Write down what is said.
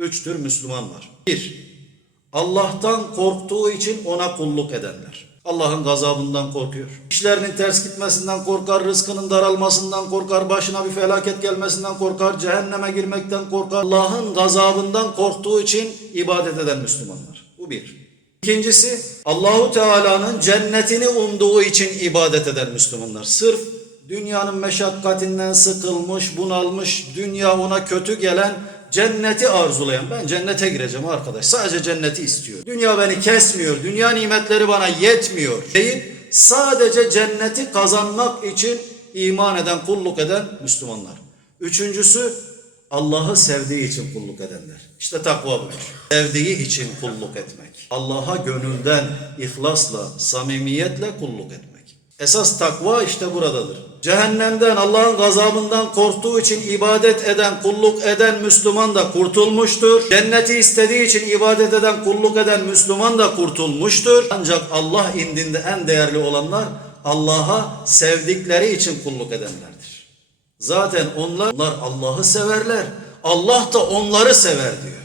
Üç tür Müslüman var. Bir, Allah'tan korktuğu için ona kulluk edenler. Allah'ın gazabından korkuyor. İşlerinin ters gitmesinden korkar, rızkının daralmasından korkar, başına bir felaket gelmesinden korkar, cehenneme girmekten korkar. Allah'ın gazabından korktuğu için ibadet eden Müslümanlar. Bu bir. İkincisi Allahu Teala'nın cennetini umduğu için ibadet eden Müslümanlar. Sırf dünyanın meşakkatinden sıkılmış, bunalmış, dünya ona kötü gelen cenneti arzulayan. Ben cennete gireceğim arkadaş. Sadece cenneti istiyor. Dünya beni kesmiyor. Dünya nimetleri bana yetmiyor. Deyip sadece cenneti kazanmak için iman eden, kulluk eden Müslümanlar. Üçüncüsü Allah'ı sevdiği için kulluk edenler. İşte takva budur. Sevdiği için kulluk etmek. Allah'a gönülden, ihlasla, samimiyetle kulluk etmek. Esas takva işte buradadır. Cehennemden, Allah'ın gazabından korktuğu için ibadet eden, kulluk eden Müslüman da kurtulmuştur. Cenneti istediği için ibadet eden, kulluk eden Müslüman da kurtulmuştur. Ancak Allah indinde en değerli olanlar Allah'a sevdikleri için kulluk edenlerdir. Zaten onlar, onlar Allah'ı severler. Allah da onları sever diyor.